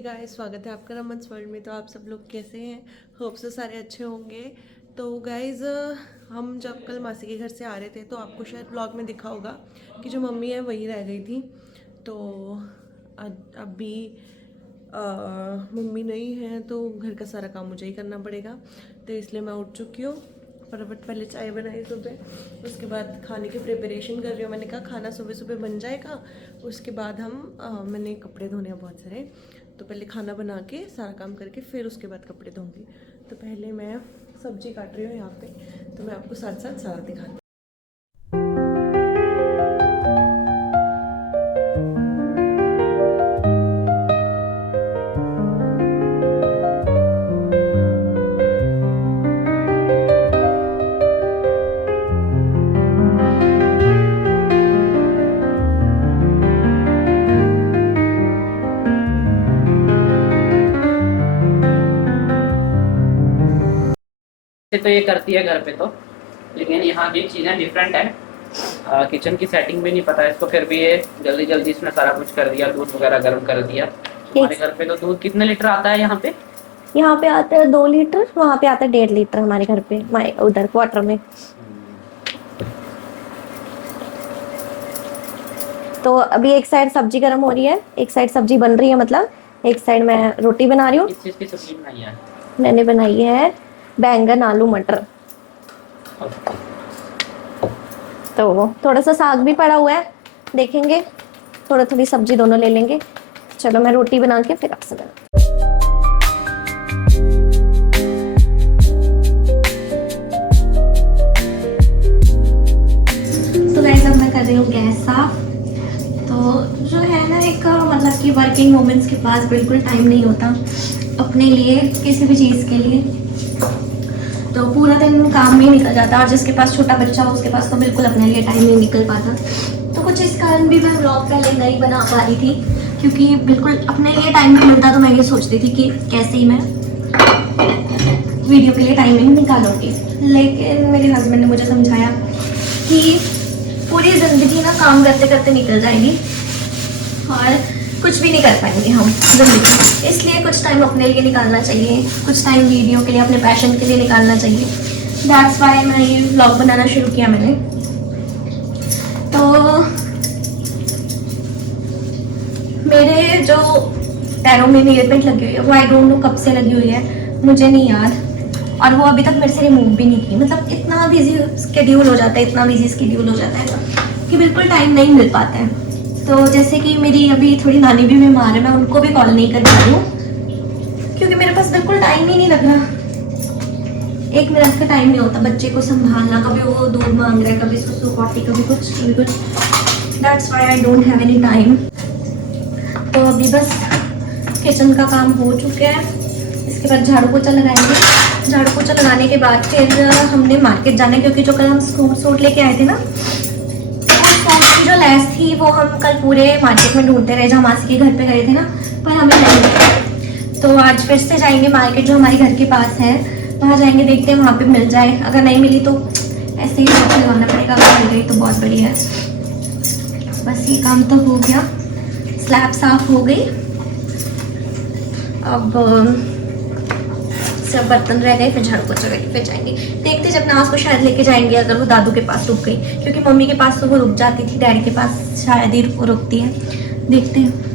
Guys, स्वागत है आपका रमन्स वर्ल्ड में। तो आप सब लोग कैसे हैं? होप से सारे अच्छे होंगे। तो गाइस, हम जब कल मासी के घर से आ रहे थे तो आपको शायद ब्लॉग में दिखा होगा कि जो मम्मी है वही रह गई थी। तो अभी मम्मी नहीं है तो घर का सारा काम मुझे ही करना पड़ेगा। तो इसलिए मैं उठ चुकी हूँ। फटाफट पहले चाय बनाई सुबह, उसके बाद खाने की प्रिपरेशन कर रही हूँ। मैंने कहा खाना सुबह सुबह बन जाएगा, उसके बाद मैंने कपड़े धोने हैं बहुत सारे। तो पहले खाना बना के सारा काम करके फिर उसके बाद कपड़े धोऊंगी। तो पहले मैं सब्जी काट रही हूँ यहाँ पे, तो मैं आपको साथ साथ सारा दिखाती हूँ। तो ये करती है घर पे तो, लेकिन यहाँ की चीज़ें डिफरेंट है। किचन की सेटिंग भी नहीं पता है इसको, फिर भी ये जल्दी जल्दी इसने सारा कुछ कर दिया, दूध वगैरह गर्म कर दिया। हमारे घर पे तो दूध कितने लीटर आता है यहाँ पे? यहाँ पे आता है 2 लीटर, वहाँ पे आता है 1.5 लीटर हमारे घर पे, उधर क्वार्टर में। तो अभी एक साइड सब्जी गर्म हो रही है, एक साइड सब्जी बन रही है, मतलब एक साइड मैं रोटी बना रही हूँ। किस चीज़ की सब्जी बनाई है? मैंने बनाई है बैंगन आलू मटर। तो थोड़ा सा साग भी पड़ा हुआ है, देखेंगे थोड़ा थोड़ी सब्जी दोनों ले लेंगे। चलो मैं रोटी बना के फिर आपसे मिलूँ। तो गाइस, अब मैं कर रही हूँ गैस साफ। तो जो है ना, एक मतलब कि वर्किंग वुमेन्स के पास बिल्कुल टाइम नहीं होता अपने लिए, किसी भी चीज़ के लिए। तो पूरा दिन काम में ही निकल जाता, और जिसके पास छोटा बच्चा हो उसके पास तो बिल्कुल अपने लिए टाइम नहीं निकल पाता। तो कुछ इस कारण भी मैं व्लॉग पहले नहीं बना पा रही थी, क्योंकि बिल्कुल अपने लिए टाइम नहीं मिलता। तो मैं ये सोचती थी कि कैसे ही मैं वीडियो के लिए टाइमिंग निकालूंगी। लेकिन मेरे हस्बैंड ने मुझे समझाया कि पूरी ज़िंदगी ना काम करते करते निकल जाएगी और कुछ भी नहीं कर पाएंगे हम ज़िंदगी। इसलिए कुछ टाइम अपने लिए निकालना चाहिए, कुछ टाइम वीडियो के लिए, अपने पैशन के लिए निकालना चाहिए। दैट्स वाई मैं ये व्लॉग बनाना शुरू किया मैंने। तो मेरे जो पैरों में नेल पेंट लगी हुई है वो आई डोंट नो कब से लगी हुई है, मुझे नहीं याद। और वो अभी तक मेरे से रिमूव भी नहीं की। मतलब इतना बिजी स्केड्यूल हो जाता है, इतना बिजी स्केड्यूल हो जाता है कि बिल्कुल टाइम नहीं मिल पाता है। तो जैसे कि मेरी अभी थोड़ी नानी भी बीमार है, मैं उनको भी कॉल नहीं कर पा रही हूँ क्योंकि मेरे पास बिल्कुल टाइम ही नहीं लग रहा। 1 मिनट का टाइम नहीं होता बच्चे को संभालना, कभी वो दूध मांग रहा है, कभी सुसु पॉटी, कभी कुछ कभी कुछ। That's why I don't have any time. तो अभी बस किचन का काम हो चुका है, इसके बाद झाड़ू पोछा लगाएंगे। झाड़ू पोछा लगाने के बाद फिर हमने मार्केट जाना है, क्योंकि जो कल हम सूट लेके आए थे ना, सूट की जो लेस थी वो हम कल पूरे मार्केट में ढूंढते रहे जहाँ मासी के घर पे गए थे ना, पर हमें नहीं मिली। तो आज फिर से जाएंगे मार्केट जो हमारे घर के पास है, वहाँ जाएंगे, देखते हैं वहाँ पे मिल जाए। अगर नहीं मिली तो ऐसे ही लगाना पड़ेगा, अगर मिल गई तो बहुत बढ़िया है। बस ये काम तो हो गया, स्लैब साफ हो गई। अब सब बर्तन रह गए, फिर झाड़ू पोछा करके फिर जाएंगे। देखते जब नाज को शायद लेके जाएंगे, अगर वो दादू के पास रुक गई, क्योंकि मम्मी के पास तो वो रुक जाती थी, डैडी के पास शायद ही वो रुकती है। देखते हैं।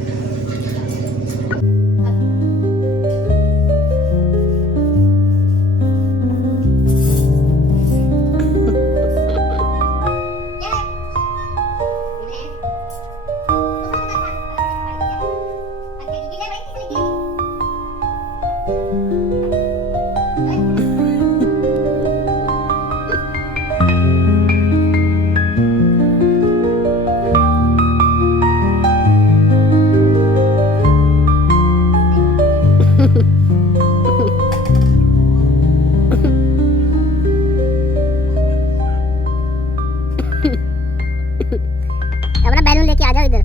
बैलून लेके आ जाओ इधर।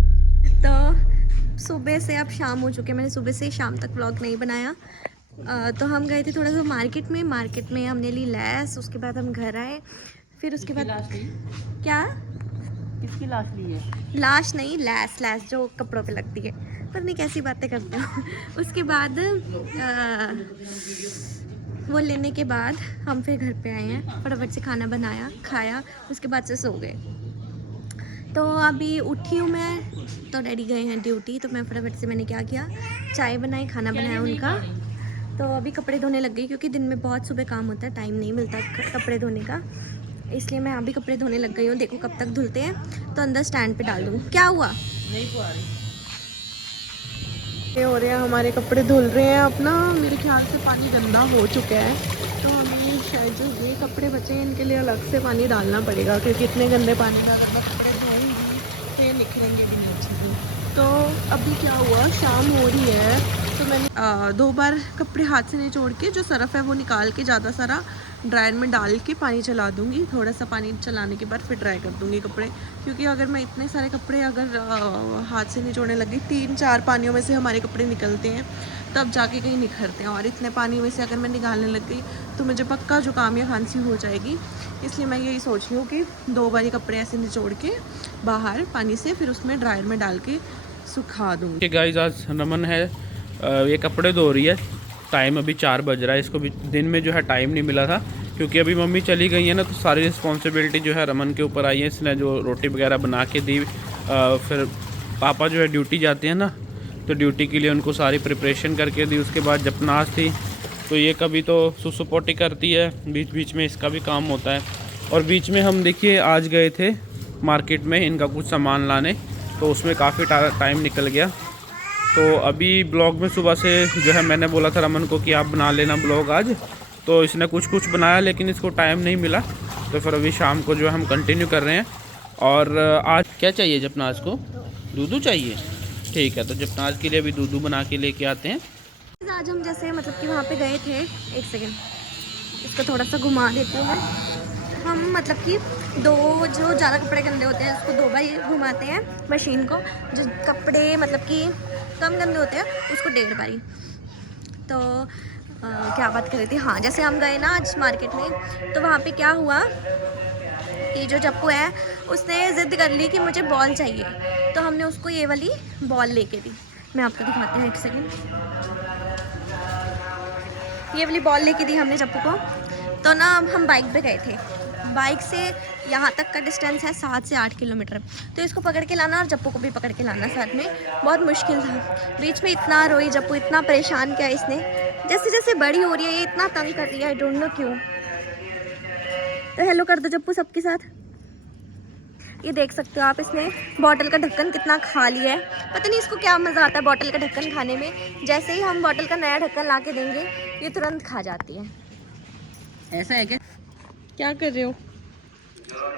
तो सुबह से अब शाम हो चुके, मैंने सुबह से शाम तक व्लॉग नहीं बनाया। तो हम गए थे थोड़ा सा मार्केट में हमने ली लैस, उसके बाद हम घर आए। फिर उसके बाद क्या किसकी लाश ली है? लाश नहीं, लैस जो कपड़ों पे लगती है। पर नहीं कैसी बातें करते हो। उसके बाद वो लेने के बाद हम फिर घर पे आए हैं, फटाफट से खाना बनाया, खाया, उसके बाद से सो गए। तो अभी उठी हूँ मैं, तो डैडी गए हैं ड्यूटी, तो मैं फटाफट से मैंने क्या किया, चाय बनाई, खाना बनाया उनका। तो अभी कपड़े धोने लग गई, क्योंकि दिन में बहुत सुबह काम होता है, टाइम नहीं मिलता कपड़े धोने का, इसलिए मैं अभी कपड़े धोने लग गई हूँ। देखो कब तक धुलते हैं, तो अंदर स्टैंड पे डाल दूँ। क्या हुआ? नहीं पा रही। ये हो रहे हैं, हमारे कपड़े धुल रहे हैं अपना। मेरे ख्याल से पानी गंदा हो चुका है, तो हमें शायद जो ये कपड़े बचे हैं इनके लिए अलग से पानी डालना पड़ेगा, क्योंकि इतने गंदे पानी में अगर मैं कपड़े धोऊंगी तो ये निखरेंगे भी नीचे भी। तो अभी क्या हुआ, शाम हो रही है, तो मैंने 2 बार कपड़े हाथ से निचोड़ के जो सरफ़ है वो निकाल के ज़्यादा सारा ड्रायर में डाल के पानी चला दूँगी। थोड़ा सा पानी चलाने के बाद फिर ड्राई कर दूँगी कपड़े, क्योंकि अगर मैं इतने सारे कपड़े अगर हाथ से निचोड़ने लगी, 3-4 पानियों में से हमारे कपड़े निकलते हैं, तब जाके कहीं निखरते हैं। और इतने पानी में से अगर मैं निकालने लग गई तो मुझे पक्का जुकाम या खांसी हो जाएगी। इसलिए मैं यही सोच रही हूँ कि 2 बार कपड़े ऐसे निचोड़ के बाहर पानी से फिर उसमें ड्रायर में डाल के सुखा दूँगी। गाइस आज रमन है, ये कपड़े धो रही है। टाइम अभी 4 बज रहा है। इसको भी दिन में जो है टाइम नहीं मिला था, क्योंकि अभी मम्मी चली गई है ना, तो सारी रिस्पॉन्सिबिलिटी जो है रमन के ऊपर आई है। इसने जो रोटी वगैरह बना के दी, फिर पापा जो है ड्यूटी जाते हैं ना, तो ड्यूटी के लिए उनको सारी प्रिपरेशन करके दी। उसके बाद जपनाज थी, तो ये कभी तो सुसु पोटी करती है, बीच बीच में इसका भी काम होता है। और बीच में हम देखिए आज गए थे मार्केट में इनका कुछ सामान लाने, तो उसमें काफ़ी टाइम निकल गया। तो अभी ब्लॉग में सुबह से जो है मैंने बोला था रमन को कि आप बना लेना ब्लॉग आज, तो इसने कुछ बनाया, लेकिन इसको टाइम नहीं मिला। तो फिर अभी शाम को जो है हम कंटिन्यू कर रहे हैं। और आज क्या चाहिए जपनाज को? दूध चाहिए, ठीक है। तो जपनाज के लिए अभी दूध बना के लेके आते हैं। आज हम जैसे मतलब कि वहाँ पे गए थे, एक सेकेंड इसको थोड़ा सा घुमा देती हूँ मैं। हम मतलब कि जो ज़्यादा कपड़े गंदे होते हैं उसको 2 बार घुमाते हैं मशीन को, जो कपड़े मतलब कि कम गंदे होते हैं उसको 1.5 बारी। तो क्या बात कर रही थी, हाँ, जैसे हम गए ना आज मार्केट में, तो वहाँ पे क्या हुआ कि जो जप्पू है उसने ज़िद कर ली कि मुझे बॉल चाहिए, तो हमने उसको ये वाली बॉल लेके दी। मैं आपको दिखाती हूँ, एक सेकेंड। ये वाली बॉल लेके दी हमने जप्पू को। तो ना हम बाइक पे गए थे, बाइक से यहाँ तक का डिस्टेंस है 7 से 8 किलोमीटर। तो इसको पकड़ के लाना और जप्पू को भी पकड़ के लाना साथ में बहुत मुश्किल था। बीच में इतना रोई जप्पू, इतना परेशान किया इसने। जैसे जैसे बड़ी हो रही है ये इतना तंग कर रही है, आई डोंट नो क्यों। तो हेलो कर दो जप्पू सबके साथ। ये देख सकते हो आप, इसने बॉटल का ढक्कन कितना खा लिया है। पता नहीं इसको क्या मज़ा आता है बॉटल का ढक्कन खाने में। जैसे ही हम बॉटल का नया ढक्कन ला के देंगे ये तुरंत खा जाती है। ऐसा है क्या? क्या कर रहे हो?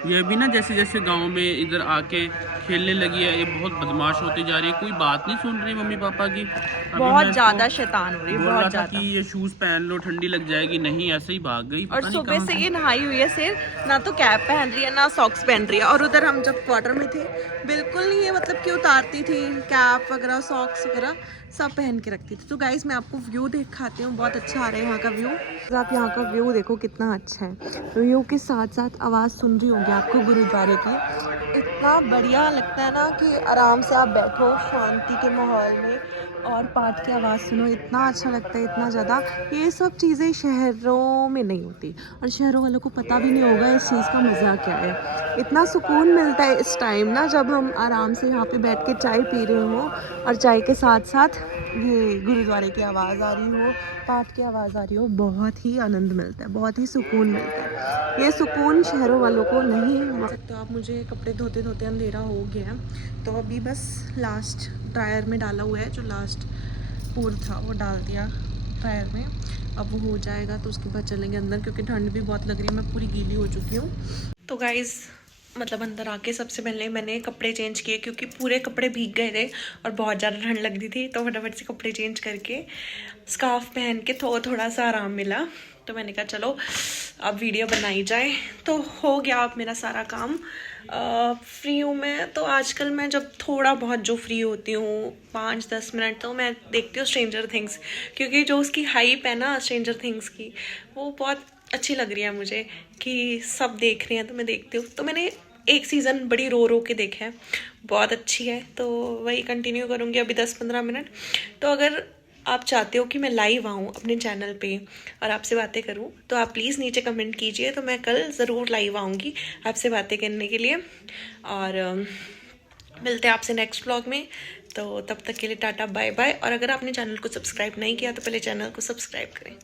ये भी ना जैसे जैसे गांव में इधर आके खेलने लगी है, ये बहुत बदमाश होती जा रही है। कोई बात नहीं सुन रही मम्मी पापा की। बहुत ज़्यादा शैतान हो रही है, बहुत ज़्यादा। कि ये शूज पहन लो, ठंडी लग जाएगी, नहीं ऐसे ही भाग गई। और सुबह से ये नहाई हुई है, सिर्फ ना तो कैप पहन रही है ना सॉक्स पहन रही है। और उधर हम जब क्वार्टर में थे बिल्कुल नहीं ये मतलब कि उतारती थी, कैप वगैरह सॉक्स वगैरह सब पहन के रखती थी। तो गाइस मैं आपको व्यू दिखाती हूँ, बहुत अच्छा आ रहा है यहाँ का व्यू। आप यहाँ का व्यू देखो कितना अच्छा है। व्यू के साथ साथ आवाज़ सुन रही होगी आपको गुरुद्वारे की। इतना बढ़िया लगता है ना कि आराम से आप बैठो शांति के माहौल में और पाठ की आवाज़ सुनो, इतना अच्छा लगता है, इतना ज़्यादा। ये सब चीज़ें शहरों में नहीं होती, और शहरों वालों को पता भी नहीं होगा इस चीज़ का मज़ा क्या है। इतना सुकून मिलता है इस टाइम ना, जब हम आराम से यहाँ पे बैठ के चाय पी रहे हो और चाय के साथ साथ ये गुरुद्वारे की आवाज़ आ रही हो, पाठ की आवाज़ आ रही हो। बहुत ही आनंद मिलता है, बहुत ही सुकून मिलता है। ये सुकून शहरों वालों को नहीं मिल सकता। आप मुझे कपड़े धोते धोते अंधेरा हो गया, तो अभी बस लास्ट ड्रायर में डाला हुआ है, जो लास्ट पूर था वो डाल दिया ड्रायर में। अब वो हो जाएगा तो उसके बाद चलेंगे अंदर, क्योंकि ठंड भी बहुत लग रही है, मैं पूरी गीली हो चुकी हूँ। तो गाइज़ मतलब अंदर आके सबसे पहले मैंने कपड़े चेंज किए, क्योंकि पूरे कपड़े भीग गए थे और बहुत ज़्यादा ठंड लग रही थी। तो फटाफट से कपड़े चेंज करके स्कार्फ पहन के थोड़ा सा आराम मिला। तो मैंने कहा चलो अब वीडियो बनाई जाए। तो हो गया अब मेरा सारा काम। फ्री हूँ मैं, तो आजकल मैं जब थोड़ा बहुत जो फ्री होती हूँ 5-10 मिनट, तो मैं देखती हूँ स्ट्रेंजर थिंग्स, क्योंकि जो उसकी हाइप है ना स्ट्रेंजर थिंग्स की, वो बहुत अच्छी लग रही है मुझे कि सब देख रहे हैं तो मैं देखती हूँ। तो मैंने एक सीज़न बड़ी रो रो के देखा है, बहुत अच्छी है, तो वही कंटिन्यू करूँगी अभी 10-15 मिनट। तो अगर आप चाहते हो कि मैं लाइव आऊँ अपने चैनल पे और आपसे बातें करूँ, तो आप प्लीज़ नीचे कमेंट कीजिए, तो मैं कल ज़रूर लाइव आऊँगी आपसे बातें करने के लिए। और मिलते हैं आपसे नेक्स्ट व्लॉग में, तो तब तक के लिए टाटा बाय बाय। और अगर आपने चैनल को सब्सक्राइब नहीं किया तो पहले चैनल को सब्सक्राइब करें।